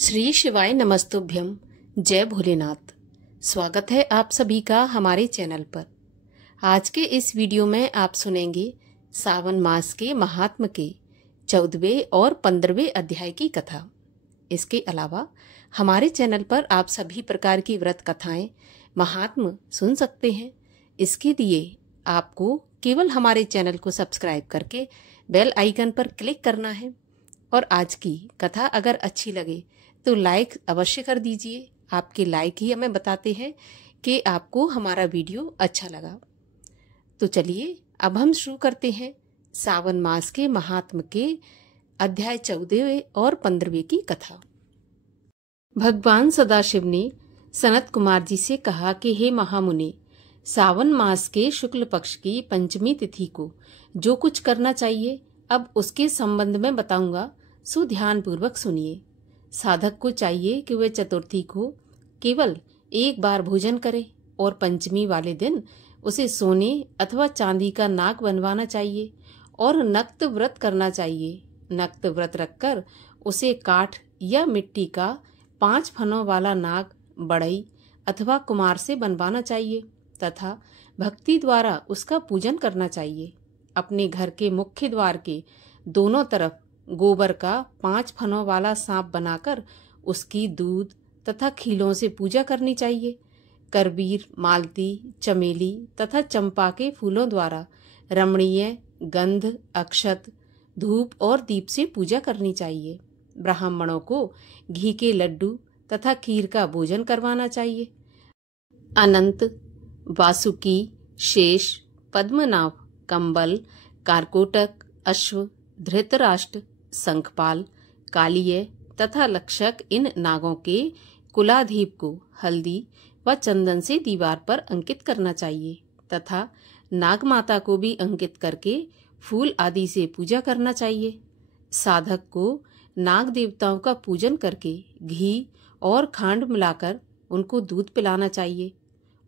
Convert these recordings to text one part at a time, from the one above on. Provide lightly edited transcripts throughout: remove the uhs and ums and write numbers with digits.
श्री शिवाय नमस्तुभ्यम। जय भोलेनाथ। स्वागत है आप सभी का हमारे चैनल पर। आज के इस वीडियो में आप सुनेंगे सावन मास के महात्म के 14वें और 15वें अध्याय की कथा। इसके अलावा हमारे चैनल पर आप सभी प्रकार की व्रत कथाएं महात्म सुन सकते हैं। इसके लिए आपको केवल हमारे चैनल को सब्सक्राइब करके बेल आइकन पर क्लिक करना है और आज की कथा अगर अच्छी लगे तो लाइक अवश्य कर दीजिए। आपके लाइक ही हमें बताते हैं कि आपको हमारा वीडियो अच्छा लगा। तो चलिए अब हम शुरू करते हैं सावन मास के महात्म के अध्याय 14वें और 15वें की कथा। भगवान सदाशिव ने सनत कुमार जी से कहा कि हे महामुनि, सावन मास के शुक्ल पक्ष की पंचमी तिथि को जो कुछ करना चाहिए अब उसके संबंध में बताऊंगा, सो ध्यान पूर्वक सुनिए। साधक को चाहिए कि वह चतुर्थी को केवल एक बार भोजन करे और पंचमी वाले दिन उसे सोने अथवा चांदी का नाग बनवाना चाहिए और नक्त व्रत करना चाहिए। नक्त व्रत रखकर उसे काठ या मिट्टी का 5 फनों वाला नाग बढ़ई अथवा कुमार से बनवाना चाहिए तथा भक्ति द्वारा उसका पूजन करना चाहिए। अपने घर के मुख्य द्वार के दोनों तरफ गोबर का 5 फनों वाला सांप बनाकर उसकी दूध तथा खीलों से पूजा करनी चाहिए। करबीर, मालती, चमेली तथा चंपा के फूलों द्वारा रमणीय गंध, अक्षत, धूप और दीप से पूजा करनी चाहिए। ब्राह्मणों को घी के लड्डू तथा खीर का भोजन करवाना चाहिए। अनंत, वासुकी, शेष, पद्मनाभ, कंबल, कारकोटक, अश्व, धृतराष्ट्र, शंखपाल, कालिय तथा लक्षक इन नागों के कुलाधीप को हल्दी व चंदन से दीवार पर अंकित करना चाहिए तथा नाग माता को भी अंकित करके फूल आदि से पूजा करना चाहिए। साधक को नाग देवताओं का पूजन करके घी और खांड मिलाकर उनको दूध पिलाना चाहिए।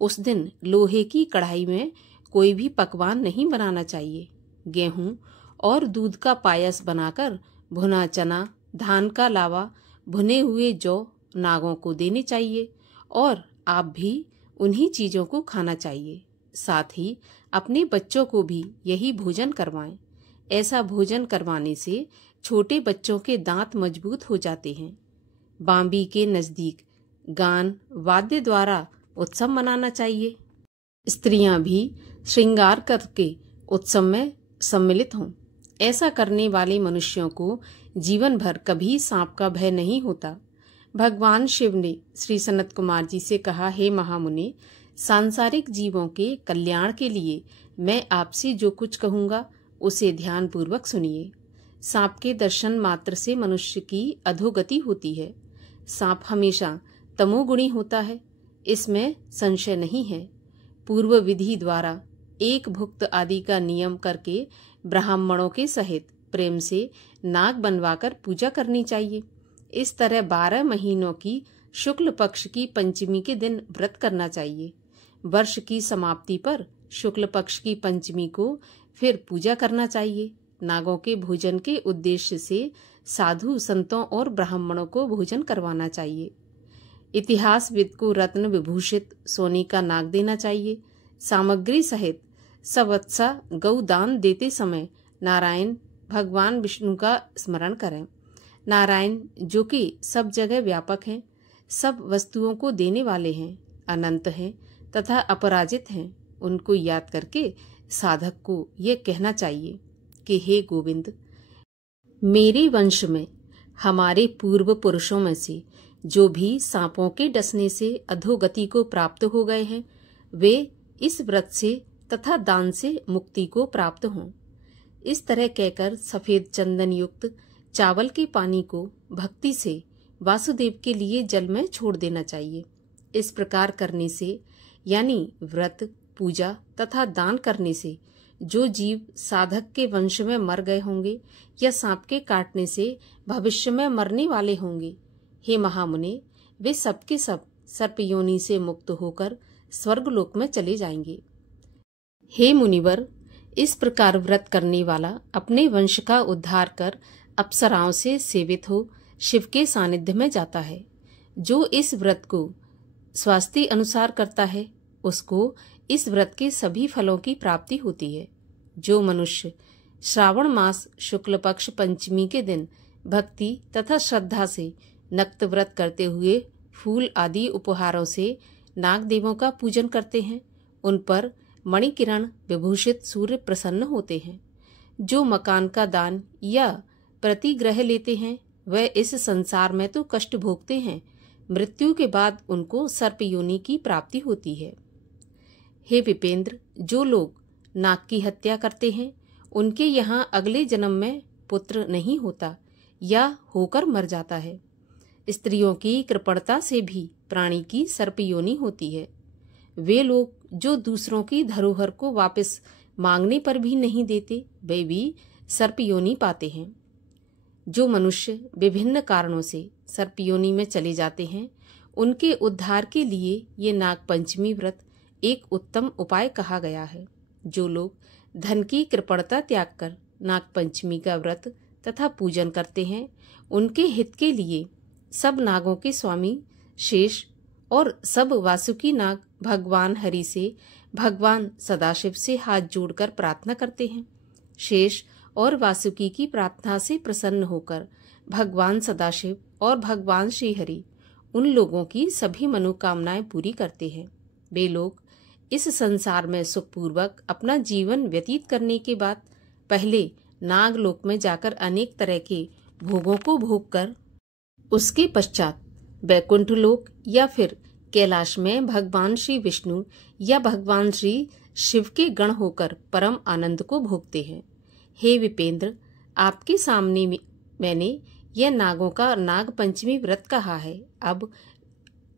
उस दिन लोहे की कढ़ाई में कोई भी पकवान नहीं बनाना चाहिए। गेहूं और दूध का पायस बनाकर भुना चना, धान का लावा, भुने हुए जौ नागों को देने चाहिए और आप भी उन्हीं चीजों को खाना चाहिए। साथ ही अपने बच्चों को भी यही भोजन करवाएं। ऐसा भोजन करवाने से छोटे बच्चों के दांत मजबूत हो जाते हैं। बांबी के नजदीक गान वाद्य द्वारा उत्सव मनाना चाहिए। स्त्रियां भी श्रृंगार करके उत्सव में सम्मिलित हों। ऐसा करने वाले मनुष्यों को जीवन भर कभी सांप का भय नहीं होता। भगवान शिव ने श्री सनत कुमार जी से कहा, हे महामुनि, सांसारिक जीवों के कल्याण के लिए मैं आपसे जो कुछ कहूंगा उसे ध्यान पूर्वक सुनिए। सांप के दर्शन मात्र से मनुष्य की अधोगति होती है। सांप हमेशा तमोगुणी होता है, इसमें संशय नहीं है। पूर्व विधि द्वारा एक भुक्त आदि का नियम करके ब्राह्मणों के सहित प्रेम से नाग बनवाकर पूजा करनी चाहिए। इस तरह 12 महीनों की शुक्ल पक्ष की पंचमी के दिन व्रत करना चाहिए। वर्ष की समाप्ति पर शुक्ल पक्ष की पंचमी को फिर पूजा करना चाहिए। नागों के भोजन के उद्देश्य से साधु संतों और ब्राह्मणों को भोजन करवाना चाहिए। इतिहासविद को रत्न विभूषित सोने का नाग देना चाहिए। सामग्री सहित सवत्सा गौदान देते समय नारायण भगवान विष्णु का स्मरण करें। नारायण जो कि सब जगह व्यापक हैं, सब वस्तुओं को देने वाले हैं, अनंत हैं तथा अपराजित हैं, उनको याद करके साधक को यह कहना चाहिए कि हे गोविंद, मेरे वंश में हमारे पूर्व पुरुषों में से जो भी सांपों के डसने से अधोगति को प्राप्त हो गए हैं, वे इस व्रत से तथा दान से मुक्ति को प्राप्त हों। इस तरह कहकर सफेद चंदन युक्त चावल के पानी को भक्ति से वासुदेव के लिए जल में छोड़ देना चाहिए। इस प्रकार करने से यानी व्रत, पूजा तथा दान करने से जो जीव साधक के वंश में मर गए होंगे या सांप के काटने से भविष्य में मरने वाले होंगे, हे महामुने, वे सबके सब सर्पयोनि से मुक्त होकर स्वर्गलोक में चले जाएंगे। हे मुनिवर, इस प्रकार व्रत करने वाला अपने वंश का उद्धार कर अप्सराओं से सेवित हो शिव के सानिध्य में जाता है। जो इस व्रत को स्वास्थ्य अनुसार करता है उसको इस व्रत के सभी फलों की प्राप्ति होती है। जो मनुष्य श्रावण मास शुक्ल पक्ष पंचमी के दिन भक्ति तथा श्रद्धा से नक्त व्रत करते हुए फूल आदि उपहारों से नाग देवों का पूजन करते हैं, उन पर मणिकिरण विभूषित सूर्य प्रसन्न होते हैं। जो मकान का दान या प्रतिग्रह लेते हैं वह इस संसार में तो कष्ट भोगते हैं, मृत्यु के बाद उनको सर्प योनि की प्राप्ति होती है। हे विपेंद्र, जो लोग नाग की हत्या करते हैं उनके यहाँ अगले जन्म में पुत्र नहीं होता या होकर मर जाता है। स्त्रियों की कृपणता से भी प्राणी की सर्प योनि होती है। वे लोग जो दूसरों की धरोहर को वापस मांगने पर भी नहीं देते वे भी सर्प योनि पाते हैं। जो मनुष्य विभिन्न कारणों से सर्प योनि में चले जाते हैं उनके उद्धार के लिए ये नाग पंचमी व्रत एक उत्तम उपाय कहा गया है। जो लोग धन की कृपणता त्याग कर नाग पंचमी का व्रत तथा पूजन करते हैं उनके हित के लिए सब नागों के स्वामी शेष और सब वासुकी नाग भगवान हरि से भगवान सदाशिव से हाथ जोड़कर प्रार्थना करते हैं। शेष और वासुकी की प्रार्थना से प्रसन्न होकर भगवान सदाशिव और भगवान श्री हरि उन लोगों की सभी मनोकामनाएं पूरी करते हैं। वे लोग इस संसार में सुखपूर्वक अपना जीवन व्यतीत करने के बाद पहले नागलोक में जाकर अनेक तरह के भोगों को भोग कर उसके पश्चात वैकुंठ लोक या फिर कैलाश में भगवान श्री विष्णु या भगवान श्री शिव के गण होकर परम आनंद को भोगते हैं। हे विपेंद्र, आपके सामने मैंने यह नागों का नाग पंचमी व्रत कहा है। अब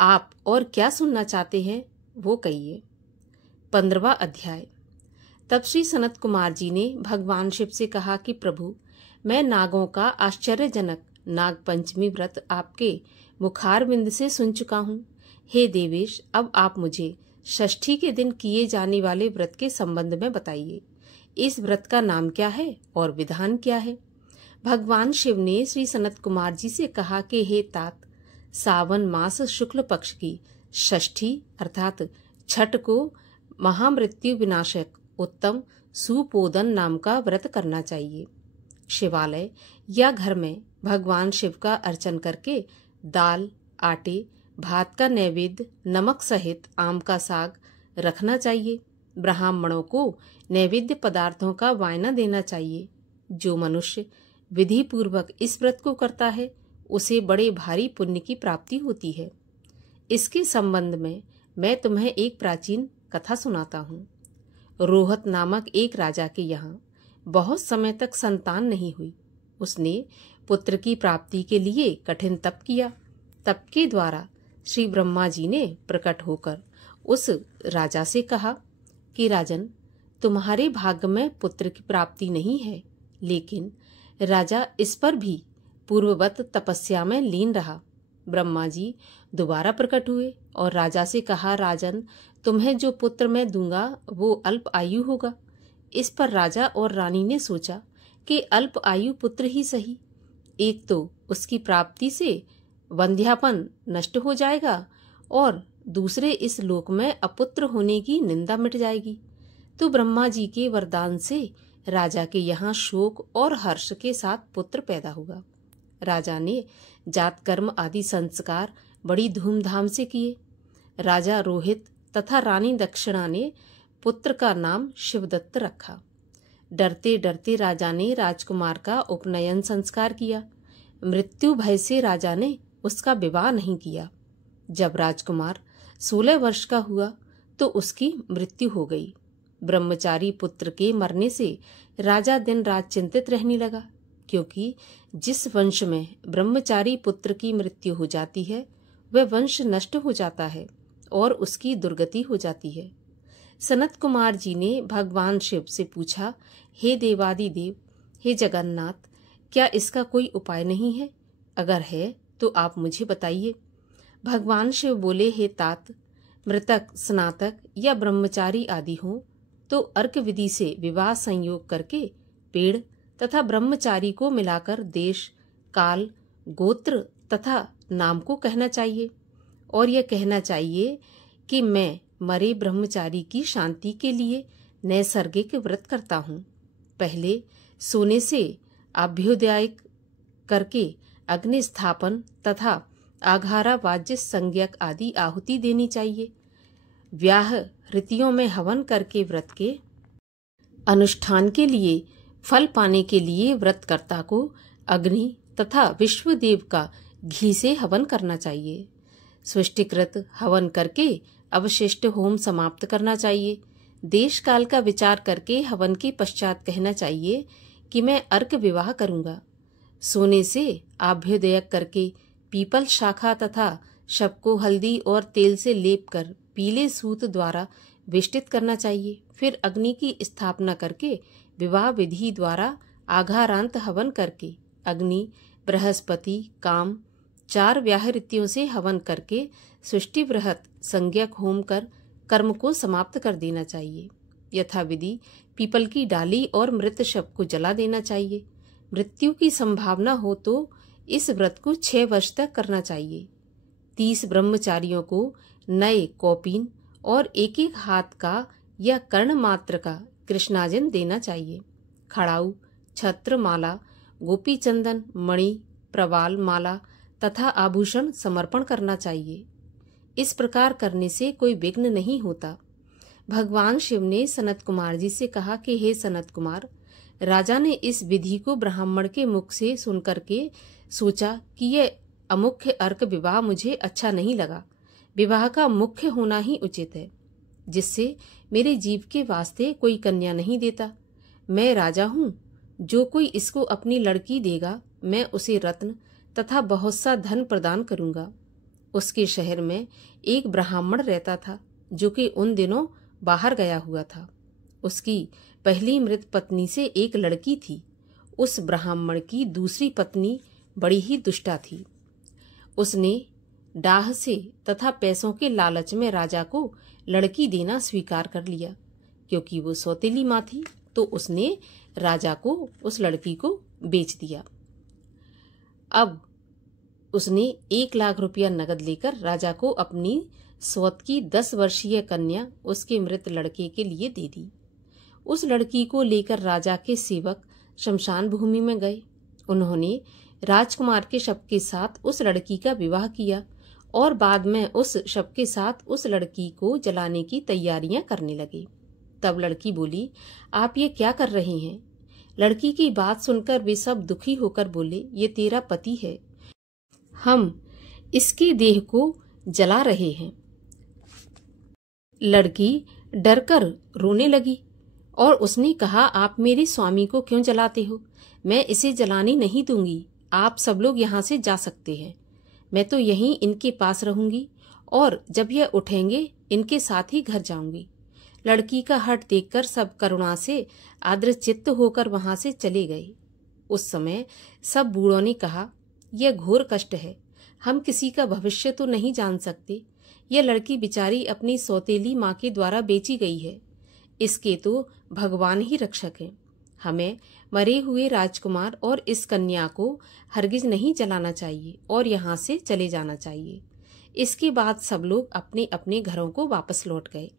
आप और क्या सुनना चाहते हैं वो कहिए। 15वां अध्याय। तब श्री सनत कुमार जी ने भगवान शिव से कहा कि प्रभु, मैं नागों का आश्चर्यजनक नाग पंचमी व्रत आपके मुखारविंद से सुन चुका हूँ। हे देवेश, अब आप मुझे षष्ठी के दिन किए जाने वाले व्रत के संबंध में बताइए। इस व्रत का नाम क्या है और विधान क्या है? भगवान शिव ने श्री सनत कुमार जी से कहा कि हे तात, सावन मास शुक्ल पक्ष की षष्ठी अर्थात छठ को महामृत्यु विनाशक उत्तम सुपोदन नाम का व्रत करना चाहिए। शिवालय या घर में भगवान शिव का अर्चन करके दाल, आटे, भात का नैवेद्य, नमक सहित आम का साग रखना चाहिए। ब्राह्मणों को नैवेद्य पदार्थों का वायना देना चाहिए। जो मनुष्य विधि पूर्वक इस व्रत को करता है उसे बड़े भारी पुण्य की प्राप्ति होती है। इसके संबंध में मैं तुम्हें एक प्राचीन कथा सुनाता हूँ। रोहत नामक एक राजा के यहाँ बहुत समय तक संतान नहीं हुई। उसने पुत्र की प्राप्ति के लिए कठिन तप किया। तप के द्वारा श्री ब्रह्मा जी ने प्रकट होकर उस राजा से कहा कि राजन, तुम्हारे भाग्य में पुत्र की प्राप्ति नहीं है। लेकिन राजा इस पर भी पूर्ववत तपस्या में लीन रहा। ब्रह्मा जी दोबारा प्रकट हुए और राजा से कहा, राजन, तुम्हें जो पुत्र मैं दूंगा वो अल्प आयु होगा। इस पर राजा और रानी ने सोचा कि अल्प आयु पुत्र ही सही, एक तो उसकी प्राप्ति से वंध्यापन नष्ट हो जाएगा और दूसरे इस लोक में अपुत्र होने की निंदा मिट जाएगी। तो ब्रह्मा जी के वरदान से राजा के यहाँ शोक और हर्ष के साथ पुत्र पैदा हुआ। राजा ने जात कर्म आदि संस्कार बड़ी धूमधाम से किए। राजा रोहित तथा रानी दक्षिणा ने पुत्र का नाम शिवदत्त रखा। डरते डरते राजा ने राजकुमार का उपनयन संस्कार किया। मृत्यु भय से राजा ने उसका विवाह नहीं किया। जब राजकुमार 16 वर्ष का हुआ तो उसकी मृत्यु हो गई। ब्रह्मचारी पुत्र के मरने से राजा दिन रात चिंतित रहने लगा, क्योंकि जिस वंश में ब्रह्मचारी पुत्र की मृत्यु हो जाती है वह वंश नष्ट हो जाता है और उसकी दुर्गति हो जाती है। सनत कुमार जी ने भगवान शिव से पूछा, हे देवादिदेव, हे जगन्नाथ, क्या इसका कोई उपाय नहीं है? अगर है तो आप मुझे बताइए। भगवान शिव बोले, हे तात, मृतक स्नातक या ब्रह्मचारी आदि हों तो अर्क विधि से विवाह संयोग करके पेड़ तथा ब्रह्मचारी को मिलाकर देश, काल गोत्र तथा नाम को कहना चाहिए और यह कहना चाहिए कि मैं मरे ब्रह्मचारी की शांति के लिए नैसर्गिक व्रत करता हूँ। पहले सोने से अभ्युदय करके अग्नि स्थापन तथा आघारा वाज्य संज्ञक आदि आहुति देनी चाहिए। व्याह ऋतियों में हवन करके व्रत के अनुष्ठान के लिए फल पाने के लिए व्रतकर्ता को अग्नि तथा विश्वदेव का घी से हवन करना चाहिए। सृष्टिकृत हवन करके अवशिष्ट होम समाप्त करना चाहिए। देश काल का विचार करके हवन के पश्चात कहना चाहिए कि मैं अर्क विवाह करूंगा। सोने से आभ्युदय करके पीपल शाखा तथा शव को हल्दी और तेल से लेप कर पीले सूत द्वारा वेष्टित करना चाहिए। फिर अग्नि की स्थापना करके विवाह विधि द्वारा आघारांत हवन करके अग्नि, बृहस्पति, काम 4 व्याह ऋतियों से हवन करके सृष्टि बृहत संज्ञक होम कर कर्म को समाप्त कर देना चाहिए। यथाविधि पीपल की डाली और मृत शव को जला देना चाहिए। मृत्यु की संभावना हो तो इस व्रत को 6 वर्ष तक करना चाहिए। 30 ब्रह्मचारियों को नए कौपीन और एक एक हाथ का या कर्ण मात्र का कृष्णाजन देना चाहिए। खड़ाऊ, छत्र माला, गोपी चंदन, मणि, प्रवाल माला तथा आभूषण समर्पण करना चाहिए। इस प्रकार करने से कोई विघ्न नहीं होता। भगवान शिव ने सनत कुमार जी से कहा कि हे सनत कुमार, राजा ने इस विधि को ब्राह्मण के मुख से सुनकर के सोचा कि यह अमुख्य अर्क विवाह मुझे अच्छा नहीं लगा। विवाह का मुख्य होना ही उचित है, जिससे मेरे जीव के वास्ते कोई कन्या नहीं देता। मैं राजा हूँ, जो कोई इसको अपनी लड़की देगा मैं उसे रत्न तथा बहुत सा धन प्रदान करूंगा। उसके शहर में एक ब्राह्मण रहता था जो कि उन दिनों बाहर गया हुआ था। उसकी पहली मृत पत्नी से एक लड़की थी। उस ब्राह्मण की दूसरी पत्नी बड़ी ही दुष्टा थी। उसने डाह से तथा पैसों के लालच में राजा को लड़की देना स्वीकार कर लिया। क्योंकि वो सौतेली माँ थी तो उसने राजा को उस लड़की को बेच दिया। अब उसने 1 लाख रुपया नगद लेकर राजा को अपनी सौत की 10 वर्षीय कन्या उसके मृत लड़के के लिए दे दी। उस लड़की को लेकर राजा के सेवक शमशान भूमि में गए। उन्होंने राजकुमार के शव के साथ उस लड़की का विवाह किया और बाद में उस शव के साथ उस लड़की को जलाने की तैयारियां करने लगे। तब लड़की बोली, आप ये क्या कर रहे हैं? लड़की की बात सुनकर वे सब दुखी होकर बोले, ये तेरा पति है, हम इसकी देह को जला रहे हैं। लड़की डरकर रोने लगी और उसने कहा, आप मेरे स्वामी को क्यों जलाते हो? मैं इसे जलाने नहीं दूंगी। आप सब लोग यहाँ से जा सकते हैं। मैं तो यहीं इनके पास रहूंगी और जब यह उठेंगे इनके साथ ही घर जाऊंगी। लड़की का हठ देखकर सब करुणा से आर्द्रचित्त होकर वहां से चले गए। उस समय सब बूढ़ों ने कहा, यह घोर कष्ट है, हम किसी का भविष्य तो नहीं जान सकते। यह लड़की बेचारी अपनी सौतेली माँ के द्वारा बेची गई है। इसके तो भगवान ही रक्षक हैं। हमें मरे हुए राजकुमार और इस कन्या को हरगिज नहीं जलाना चाहिए और यहाँ से चले जाना चाहिए। इसके बाद सब लोग अपने अपने घरों को वापस लौट गए।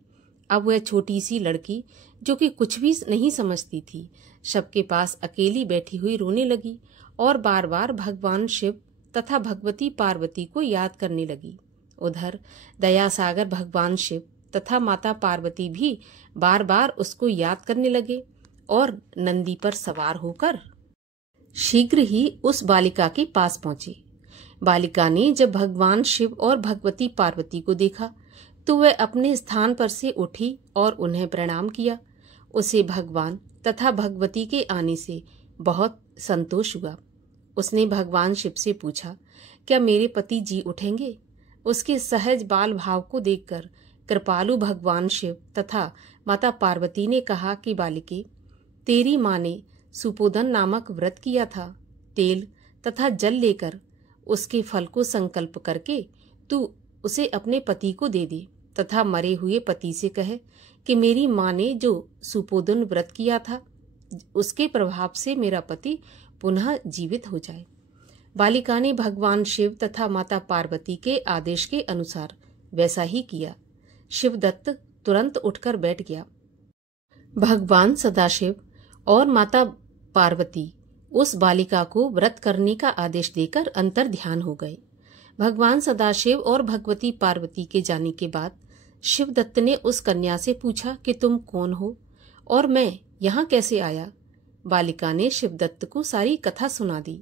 अब वह छोटी सी लड़की जो कि कुछ भी नहीं समझती थी, शव के पास अकेली बैठी हुई रोने लगी और बार बार भगवान शिव तथा भगवती पार्वती को याद करने लगी। उधर दयासागर भगवान शिव तथा माता पार्वती भी बार बार उसको याद करने लगे और नंदी पर सवार होकर शीघ्र ही उस बालिका के पास पहुंचे। बालिका ने जब भगवान शिव और भगवती पार्वती को देखा तो वह अपने स्थान पर से उठी और उन्हें प्रणाम किया। उसे भगवान तथा भगवती के आने से बहुत संतोष हुआ। उसने भगवान शिव से पूछा, क्या मेरे पति जी उठेंगे? उसके सहज बाल भाव को देखकर कृपालु भगवान शिव तथा माता पार्वती ने कहा कि बालिके, तेरी माँ ने सुपोधन नामक व्रत किया था। तेल तथा जल लेकर उसके फल को संकल्प करके तू उसे अपने पति को दे दे तथा मरे हुए पति से कहे कि मेरी माँ ने जो सुपोधन व्रत किया था उसके प्रभाव से मेरा पति पुनः जीवित हो जाए। बालिका ने भगवान शिव तथा माता पार्वती के आदेश के अनुसार वैसा ही किया। शिवदत्त तुरंत उठकर बैठ गया। भगवान सदाशिव और माता पार्वती उस बालिका को व्रत करने का आदेश देकर अंतर ध्यान हो गए। भगवान सदाशिव और भगवती पार्वती के जाने के बाद शिवदत्त ने उस कन्या से पूछा कि तुम कौन हो और मैं यहाँ कैसे आया। बालिका ने शिवदत्त को सारी कथा सुना दी।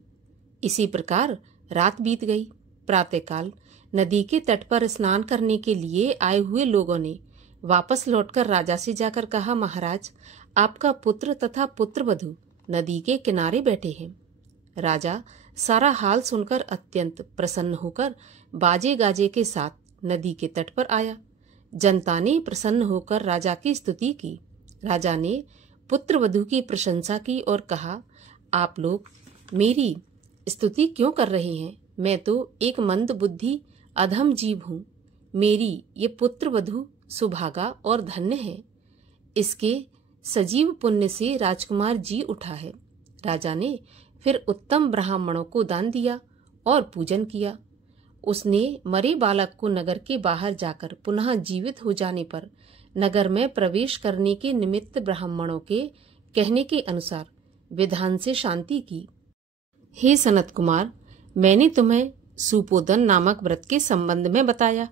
इसी प्रकार रात बीत गई। प्रातःकाल नदी के तट पर स्नान करने के लिए आए हुए लोगों ने वापस लौटकर राजा से जाकर कहा, महाराज, आपका पुत्र तथा पुत्रवधू नदी के किनारे बैठे हैं। राजा सारा हाल सुनकर अत्यंत प्रसन्न होकर बाजे गाजे के साथ नदी के तट पर आया। जनता ने प्रसन्न होकर राजा की स्तुति की। राजा ने पुत्रवधू की प्रशंसा की और कहा, आप लोग मेरी स्तुति क्यों कर रहे हैं? मैं तो एक मंद बुद्धि अधम जीव हूँ। मेरी ये पुत्रवधू सुभागा और धन्य है। इसके सजीव पुण्य से राजकुमार जी उठा है। राजा ने फिर उत्तम ब्राह्मणों को दान दिया और पूजन किया। उसने मरे बालक को नगर के बाहर जाकर पुनः जीवित हो जाने पर नगर में प्रवेश करने के निमित्त ब्राह्मणों के कहने के अनुसार विधान से शांति की। हे सनत कुमार, मैंने तुम्हें सुपोदन नामक व्रत के संबंध में बताया।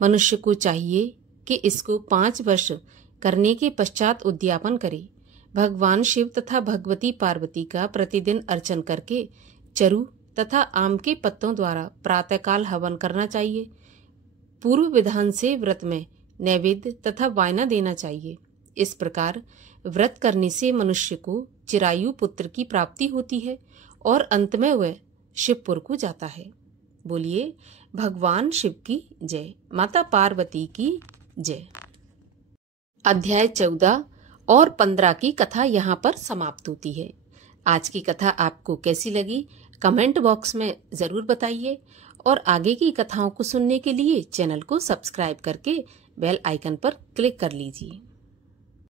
मनुष्य को चाहिए कि इसको 5 वर्ष करने के पश्चात उद्यापन करे। भगवान शिव तथा भगवती पार्वती का प्रतिदिन अर्चन करके चरु तथा आम के पत्तों द्वारा प्रातःकाल हवन करना चाहिए। पूर्व विधान से व्रत में नैवेद्य तथा वायना देना चाहिए। इस प्रकार व्रत करने से मनुष्य को चिरायु पुत्र की प्राप्ति होती है और अंत में वह शिवपुर को जाता है। बोलिए भगवान शिव की जय, माता पार्वती की जय। अध्याय 14 और 15 की कथा यहाँ पर समाप्त होती है। आज की कथा आपको कैसी लगी कमेंट बॉक्स में जरूर बताइए और आगे की कथाओं को सुनने के लिए चैनल को सब्सक्राइब करके बेल आइकन पर क्लिक कर लीजिए।